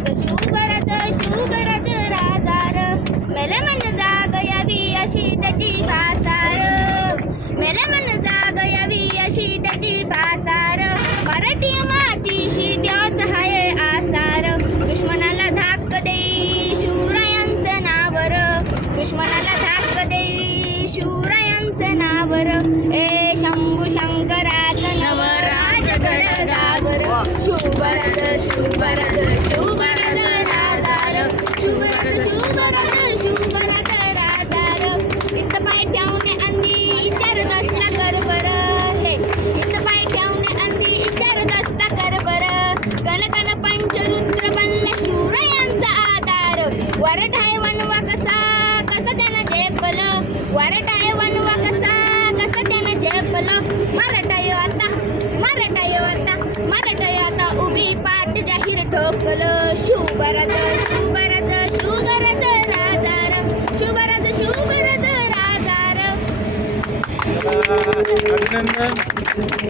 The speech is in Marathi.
जग शुभरच शुभरच राजार मेले मन जाग यावी अशी त्याची भाषा. गावर शुभरत शुभरत शुभरत राजार शुभरत शुभरत शुभरत इथं पाय ठेवणे अंदी विचार दस्ता कर बर. हे इथं पाय ठेवणे अंदी विचार दस्ता कर बर. गण गण पंचरुद्र बनले शिवरायांचा आधार. वरठाय वनवा कसा कसं त्यानं झेपलं? वरठाय वनवा कसा कसं त्यानं झेपलं? मराठायो आता मराठायो आता मराठायो आता उभी पाठ जाहीर ठोकलं. शुभराज शुभराज शुभराज राजार. शुभराज शुभराज राजार. अभिनंदन.